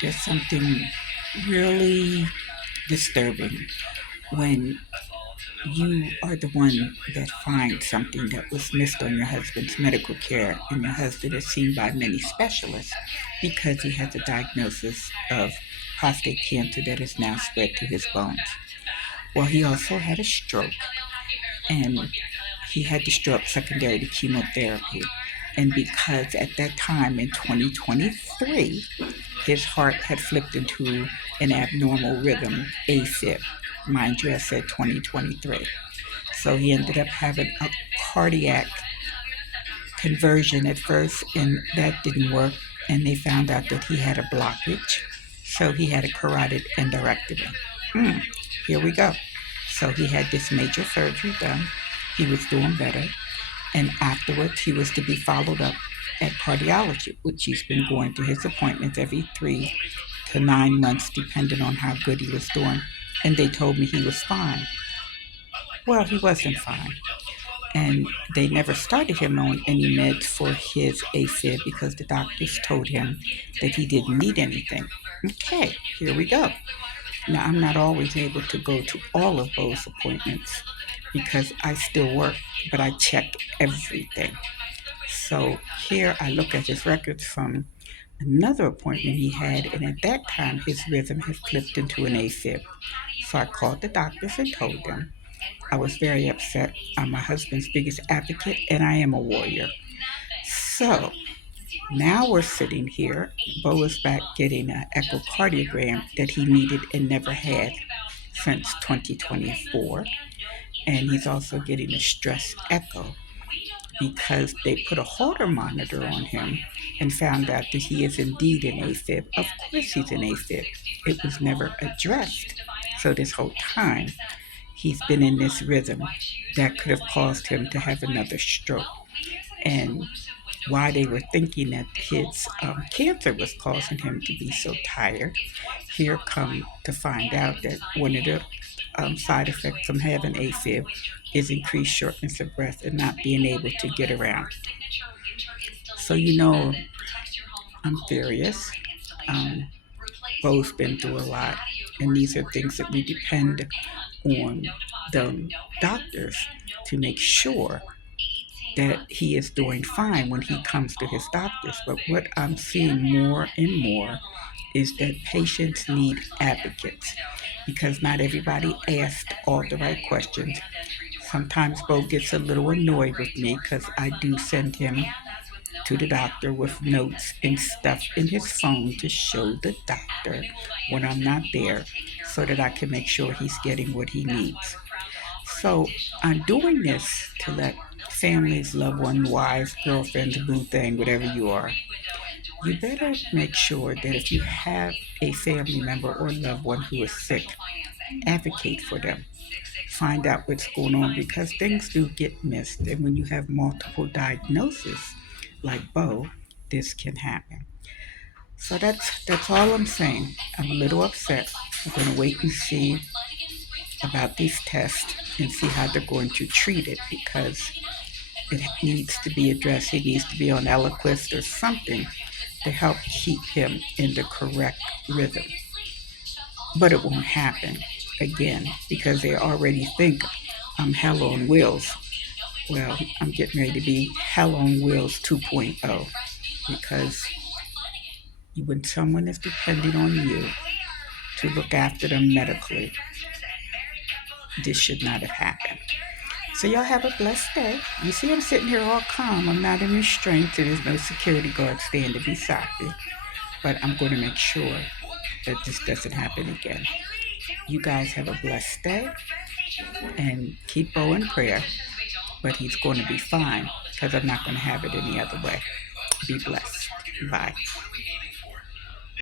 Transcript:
There's something really disturbing when you are the one that finds something that was missed on your husband's medical care, and your husband is seen by many specialists because he has a diagnosis of prostate cancer that is now spread to his bones. Well, he also had a stroke, and he had the stroke secondary to chemotherapy. And because at that time in 2023, his heart had flipped into an abnormal rhythm, AFib. Mind you, I said 2023. So he ended up having a cardiac conversion at first, and that didn't work. And they found out that he had a blockage. So he had a carotid endarterectomy. Hmm, here we go. So he had this major surgery done. He was doing better. And afterwards, he was to be followed up at cardiology, which he's been going to his appointments every 3 to 9 months, depending on how good he was doing. And they told me he was fine. Well, he wasn't fine. And they never started him on any meds for his AFib because the doctors told him that he didn't need anything. Okay, here we go. Now, I'm not always able to go to all of those appointments because I still work, but I check everything. So here I look at his records from another appointment he had, and at that time his rhythm had flipped into an AFib. So I called the doctors and told them. I was very upset. I'm my husband's biggest advocate, and I am a warrior. So now we're sitting here. Bo is back getting an echocardiogram that he needed and never had since 2024. And he's also getting a stress echo because they put a Holter monitor on him and found out that he is indeed an AFib. Of course, he's an AFib. It was never addressed. So, this whole time, he's been in this rhythm that could have caused him to have another stroke. And why they were thinking that his cancer was causing him to be so tired, here come to find out that one of the side effects from having AFib is increased shortness of breath and not being able to get around. So, I'm furious. Um, Bo's been through a lot, and these are things that we depend on the doctors to make sure that he is doing fine when he comes to his doctors. But what I'm seeing more and more is that patients need advocates because not everybody asked all the right questions. Sometimes Bo gets a little annoyed with me because I do send him to the doctor with notes and stuff in his phone to show the doctor when I'm not there so that I can make sure he's getting what he needs. So I'm doing this to let families, loved ones, wives, girlfriends, boo thing, whatever you are, you better make sure that if you have a family member or loved one who is sick, advocate for them. Find out what's going on because things do get missed. And when you have multiple diagnoses like Bo, this can happen. So that's all I'm saying. I'm a little upset. I'm going to wait and see about these tests and see how they're going to treat it because it needs to be addressed. He needs to be on Eliquis or something to help keep him in the correct rhythm. But it won't happen again because they already think I'm hell on wheels. Well, I'm getting ready to be hell on wheels 2.0 because when someone is depending on you to look after them medically, this should not have happened. So y'all have a blessed day. You see I'm sitting here all calm. I'm not in restraint. There's no security guard standing beside me. But I'm going to make sure that this doesn't happen again. You guys have a blessed day and keep Bo in prayer. But he's going to be fine because I'm not going to have it any other way. Be blessed. Bye.